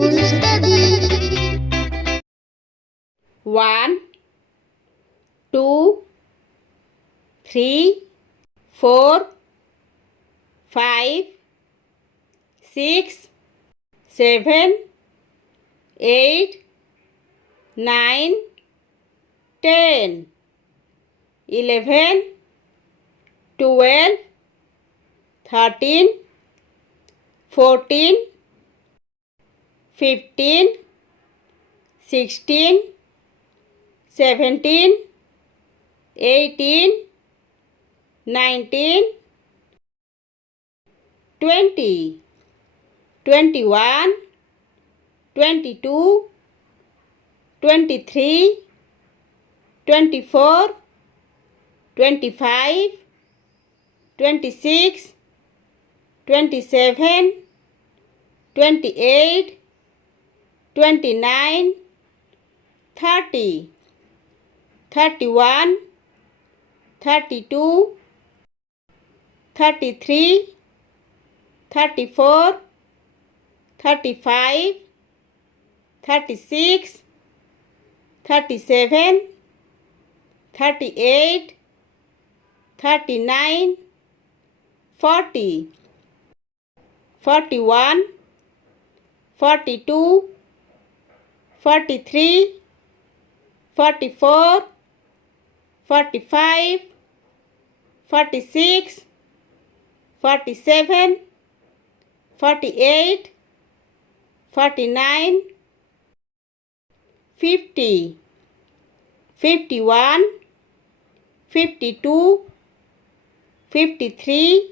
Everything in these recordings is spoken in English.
to study. 1, 2, 3, 4, 5, 6, 7, 8, 9, 10, 11, 12, 13, 14, 15, 16, 17, 18, 19, 20, 21, 22, 23, 24, 25, 26, 27, 28, 29, 30, 31, 32, 33, 34, 35, 36, 37, 38, 39, 40, 41, 42, 43, 44, 45, 46, 47, 48, 49, 50, 51, 52, 53,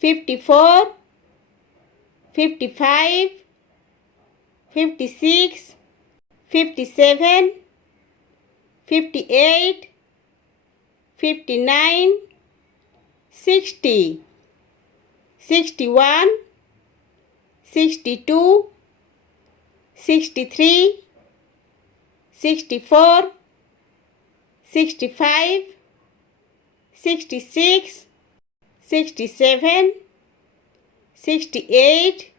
54, 55, 56, 57, 58, 59, 60, 61, 62, 63, 64, 65, 66, 67, 68,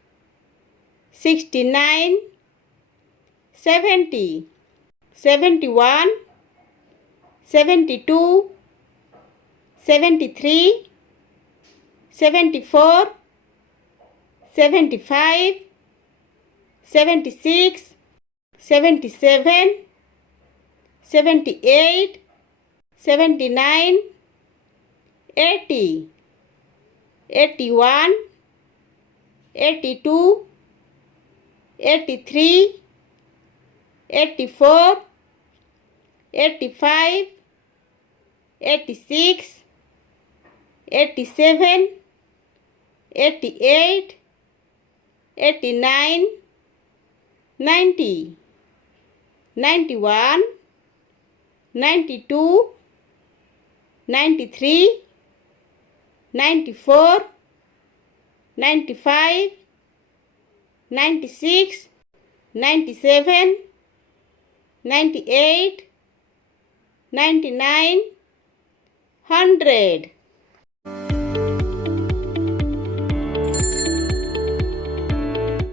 69, 70, 71, 72, 73, 74, 75, 76, 77, 78, 79, 80, 81, 82, 83, 84, 85, 86, 87, 88, 89, 90, 91, 92, 93, 94, 95, 96, 97, 98, 99, 100.